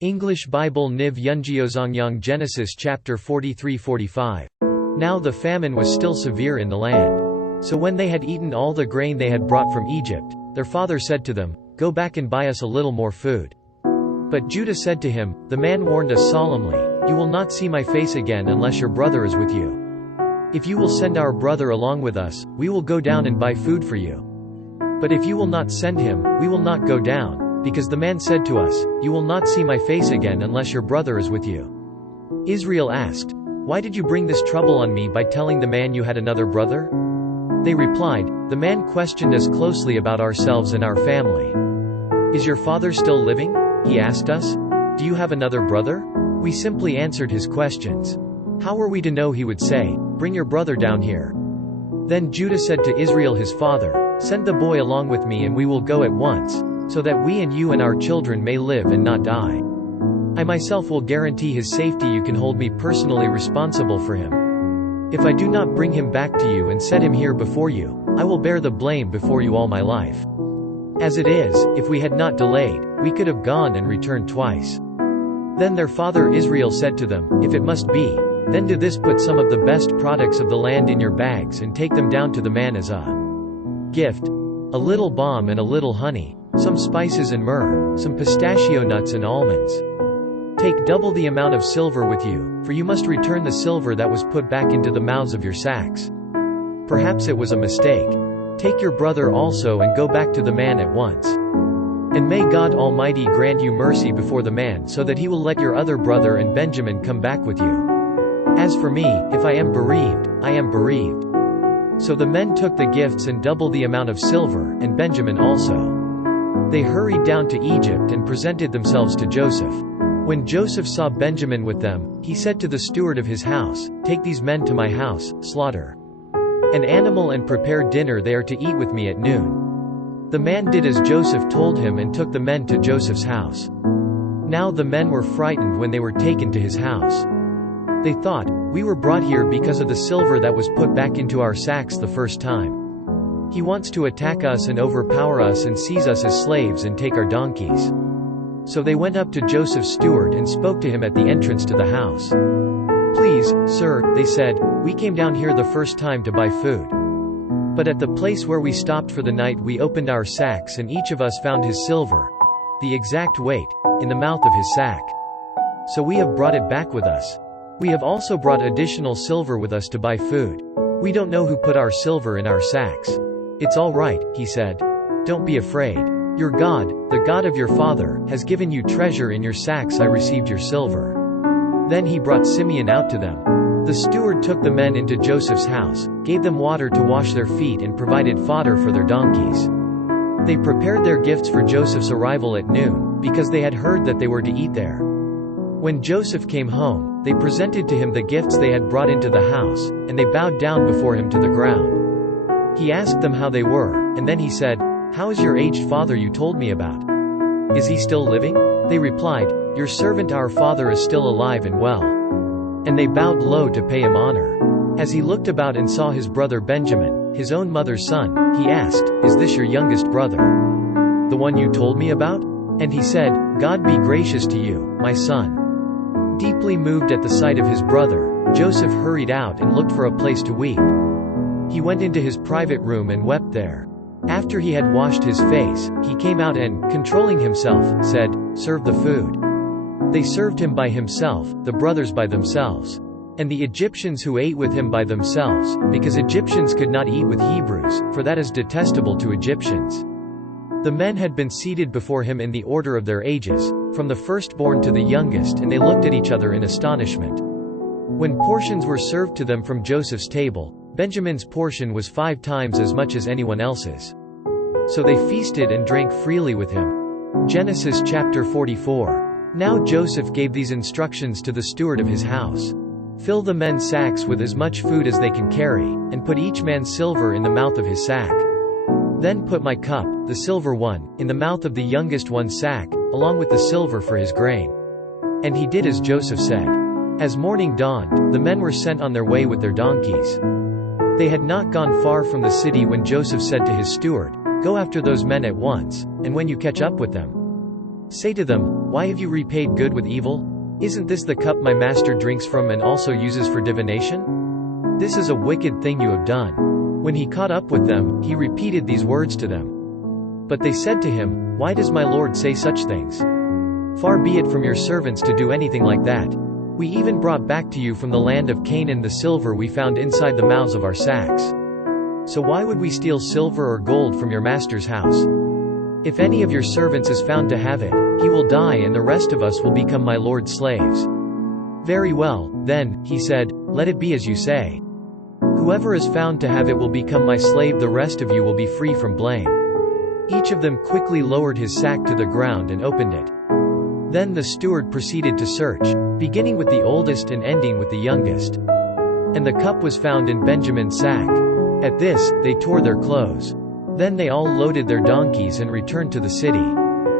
English Bible Niv Yunjiozongyang Genesis chapter 43-45. Now the famine was still severe in the land. So when they had eaten all the grain they had brought from Egypt, their father said to them, "Go back and buy us a little more food." But Judah said to him, "The man warned us solemnly, 'You will not see my face again unless your brother is with you. If you will send our brother along with us, we will go down and buy food for you. But if you will not send him, we will not go down, because the man said to us, "You will not see my face again unless your brother is with you."'" Israel asked, "Why did you bring this trouble on me by telling the man you had another brother?" They replied, "The man questioned us closely about ourselves and our family. 'Is your father still living?' he asked us. 'Do you have another brother?' We simply answered his questions. How were we to know he would say, 'Bring your brother down here'?" Then Judah said to Israel his father, "Send the boy along with me and we will go at once, so that we and you and our children may live and not die. I myself will guarantee his safety. You can hold me personally responsible for him. If I do not bring him back to you and set him here before you, I will bear the blame before you all my life. As it is, if we had not delayed, we could have gone and returned twice." Then their father Israel said to them, "If it must be, then do this: put some of the best products of the land in your bags and take them down to the man as a gift. A little balm and a little honey, some spices and myrrh, some pistachio nuts and almonds. Take double the amount of silver with you, for you must return the silver that was put back into the mouths of your sacks. Perhaps it was a mistake. Take your brother also and go back to the man at once. And may God Almighty grant you mercy before the man so that he will let your other brother and Benjamin come back with you. As for me, if I am bereaved, I am bereaved." So the men took the gifts and double the amount of silver, and Benjamin also. They hurried down to Egypt and presented themselves to Joseph. When Joseph saw Benjamin with them, he said to the steward of his house, "Take these men to my house, slaughter an animal and prepare dinner they are to eat with me at noon." The man did as Joseph told him and took the men to Joseph's house. Now the men were frightened when they were taken to his house. They thought, "We were brought here because of the silver that was put back into our sacks the first time. He wants to attack us and overpower us and seize us as slaves and take our donkeys." So they went up to Joseph's steward and spoke to him at the entrance to the house. "Please, sir," they said, "we came down here the first time to buy food. But at the place where we stopped for the night we opened our sacks and each of us found his silver, the exact weight, in the mouth of his sack. So we have brought it back with us. We have also brought additional silver with us to buy food. We don't know who put our silver in our sacks." "It's all right," he said. "Don't be afraid. Your God, the God of your father, has given you treasure in your sacks. I received your silver." Then he brought Simeon out to them. The steward took the men into Joseph's house, gave them water to wash their feet and provided fodder for their donkeys. They prepared their gifts for Joseph's arrival at noon, because they had heard that they were to eat there. When Joseph came home, they presented to him the gifts they had brought into the house, and they bowed down before him to the ground. He asked them how they were, and then he said, "How is your aged father you told me about? Is he still living?" They replied, "Your servant our father is still alive and well." And they bowed low to pay him honor. As he looked about and saw his brother Benjamin, his own mother's son, he asked, "Is this your youngest brother? The one you told me about?" And he said, "God be gracious to you, my son." Deeply moved at the sight of his brother, Joseph hurried out and looked for a place to weep. He went into his private room and wept there. After he had washed his face, he came out and, controlling himself, said, "Serve the food." They served him by himself, the brothers by themselves. And the Egyptians who ate with him by themselves, because Egyptians could not eat with Hebrews, for that is detestable to Egyptians. The men had been seated before him in the order of their ages, from the firstborn to the youngest, and they looked at each other in astonishment. When portions were served to them from Joseph's table, Benjamin's portion was 5 times as much as anyone else's. So they feasted and drank freely with him. Genesis chapter 44. Now Joseph gave these instructions to the steward of his house. "Fill the men's sacks with as much food as they can carry, and put each man's silver in the mouth of his sack. Then put my cup, the silver one, in the mouth of the youngest one's sack, along with the silver for his grain." And he did as Joseph said. As morning dawned, the men were sent on their way with their donkeys. They had not gone far from the city when Joseph said to his steward, "Go after those men at once, and when you catch up with them, say to them, "Why have you repaid good with evil? Isn't this the cup my master drinks from and also uses for divination? This is a wicked thing you have done." When he caught up with them, he repeated these words to them. But they said to him, "Why does my lord say such things? Far be it from your servants to do anything like that. We even brought back to you from the land of Canaan the silver we found inside the mouths of our sacks. So why would we steal silver or gold from your master's house? If any of your servants is found to have it, he will die and the rest of us will become my lord's slaves." "Very well, then," he said, "let it be as you say. Whoever is found to have it will become my slave, the rest of you will be free from blame." Each of them quickly lowered his sack to the ground and opened it. Then the steward proceeded to search, beginning with the oldest and ending with the youngest. And the cup was found in Benjamin's sack. At this, they tore their clothes. Then they all loaded their donkeys and returned to the city.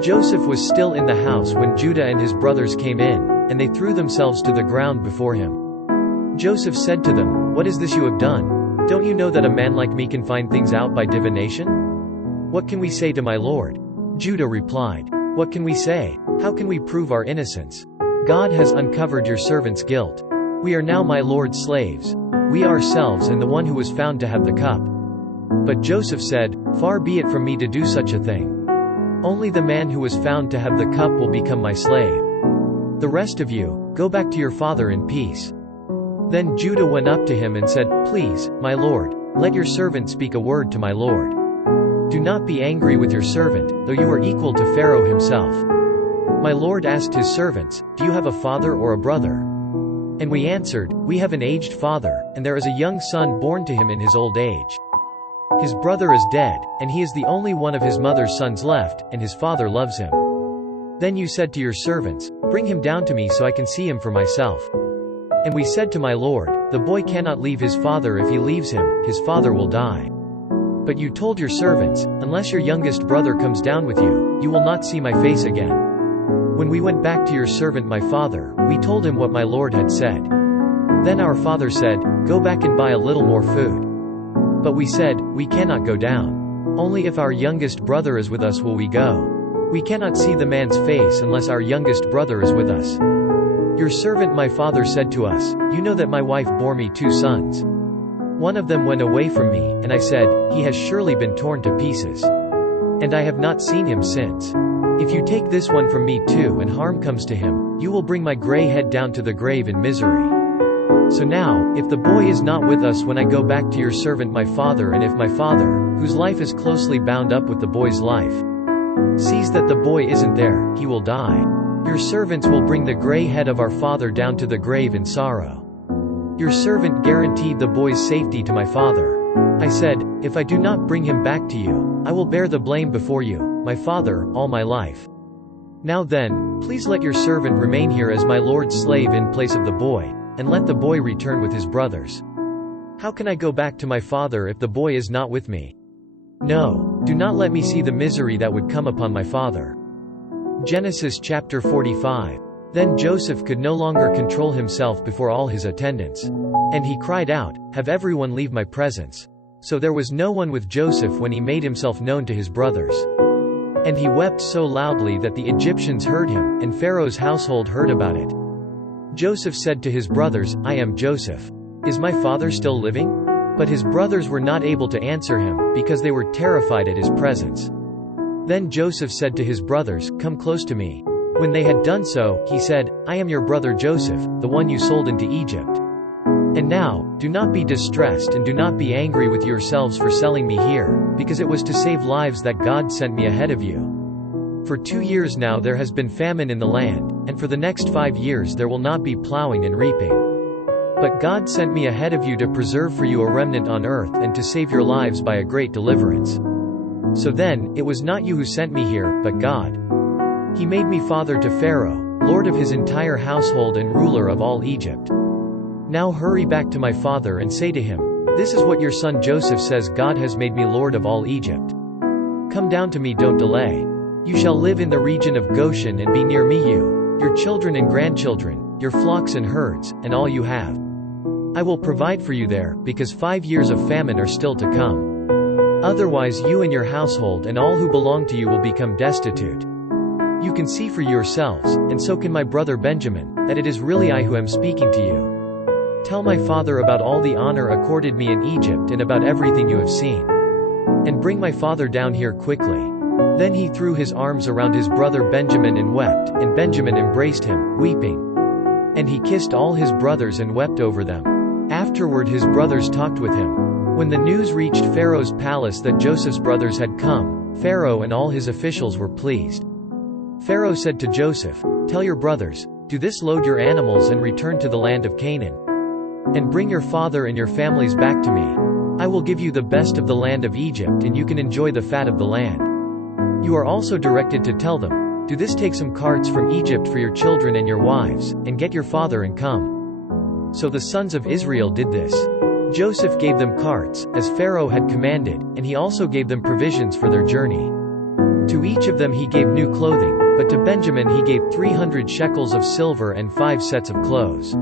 Joseph was still in the house when Judah and his brothers came in, and they threw themselves to the ground before him. Joseph said to them, "What is this you have done? Don't you know that a man like me can find things out by divination? What can we say to my lord?" Judah replied, "What can we say? How can we prove our innocence? God has uncovered your servant's guilt. We are now my lord's slaves, we ourselves and the one who was found to have the cup." But Joseph said, "Far be it from me to do such a thing. Only the man who was found to have the cup will become my slave. The rest of you, go back to your father in peace." Then Judah went up to him and said, "Please, my lord, let your servant speak a word to my lord. Do not be angry with your servant, though you are equal to Pharaoh himself." My lord asked his servants, "Do you have a father or a brother?" And we answered, "We have an aged father, and there is a young son born to him in his old age. His brother is dead, and he is the only one of his mother's sons left, and his father loves him." Then you said to your servants, "Bring him down to me so I can see him for myself." And we said to my lord, "The boy cannot leave his father. If he leaves him, his father will die." But you told your servants, "Unless your youngest brother comes down with you, you will not see my face again." When we went back to your servant my father, we told him what my lord had said. Then our father said, "Go back and buy a little more food." But we said, "We cannot go down. Only if our youngest brother is with us will we go. We cannot see the man's face unless our youngest brother is with us." Your servant my father said to us, "You know that my wife bore me 2 sons. One of them went away from me, and I said, 'He has surely been torn to pieces.' And I have not seen him since. If you take this one from me too and harm comes to him, you will bring my gray head down to the grave in misery. So now, if the boy is not with us when I go back to your servant my father, and if my father, whose life is closely bound up with the boy's life, sees that the boy isn't there, he will die. Your servants will bring the gray head of our father down to the grave in sorrow." Your servant guaranteed the boy's safety to my father. I said, "If I do not bring him back to you, I will bear the blame before you, my father, all my life. Now then, please let your servant remain here as my lord's slave in place of the boy, and let the boy return with his brothers. How can I go back to my father if the boy is not with me? No, do not let me see the misery that would come upon my father." Genesis chapter 45. Then Joseph could no longer control himself before all his attendants. And he cried out, "Have everyone leave my presence." So there was no one with Joseph when he made himself known to his brothers. And he wept so loudly that the Egyptians heard him, and Pharaoh's household heard about it. Joseph said to his brothers, "I am Joseph. Is my father still living?" But his brothers were not able to answer him, because they were terrified at his presence. Then Joseph said to his brothers, "Come close to me." When they had done so, he said, "I am your brother Joseph, the one you sold into Egypt. And now, do not be distressed and do not be angry with yourselves for selling me here, because it was to save lives that God sent me ahead of you. For 2 years now there has been famine in the land, and for the next 5 years there will not be plowing and reaping. But God sent me ahead of you to preserve for you a remnant on earth and to save your lives by a great deliverance. So then, it was not you who sent me here, but God. He made me father to Pharaoh, lord of his entire household and ruler of all Egypt. Now hurry back to my father and say to him, 'This is what your son Joseph says: God has made me lord of all Egypt. Come down to me, don't delay. You shall live in the region of Goshen and be near me, you, your children and grandchildren, your flocks and herds, and all you have. I will provide for you there, because 5 years of famine are still to come. Otherwise you and your household and all who belong to you will become destitute. You can see for yourselves, and so can my brother Benjamin, that it is really I who am speaking to you. Tell my father about all the honor accorded me in Egypt and about everything you have seen. And bring my father down here quickly." Then he threw his arms around his brother Benjamin and wept, and Benjamin embraced him, weeping. And he kissed all his brothers and wept over them. Afterward his brothers talked with him. When the news reached Pharaoh's palace that Joseph's brothers had come, Pharaoh and all his officials were pleased. Pharaoh said to Joseph, "Tell your brothers, do this: load your animals and return to the land of Canaan. And bring your father and your families back to me. I will give you the best of the land of Egypt, and you can enjoy the fat of the land. You are also directed to tell them, do this: take some carts from Egypt for your children and your wives, and get your father and come." So the sons of Israel did this. Joseph gave them carts, as Pharaoh had commanded, and he also gave them provisions for their journey. To each of them he gave new clothing, but to Benjamin he gave 300 shekels of silver and 5 sets of clothes.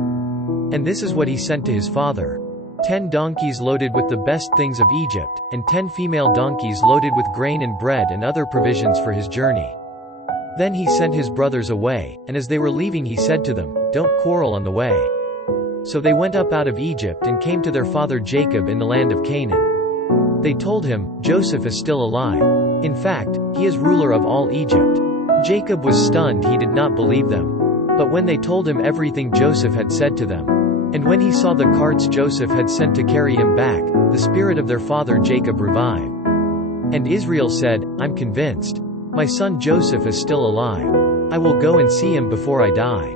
And this is what he sent to his father: 10 donkeys loaded with the best things of Egypt, and 10 female donkeys loaded with grain and bread and other provisions for his journey. Then he sent his brothers away, and as they were leaving he said to them, "Don't quarrel on the way." So they went up out of Egypt and came to their father Jacob in the land of Canaan. They told him, "Joseph is still alive. In fact, he is ruler of all Egypt." Jacob was stunned; he did not believe them. But when they told him everything Joseph had said to them, and when he saw the carts Joseph had sent to carry him back, the spirit of their father Jacob revived. And Israel said, "I'm convinced. My son Joseph is still alive. I will go and see him before I die."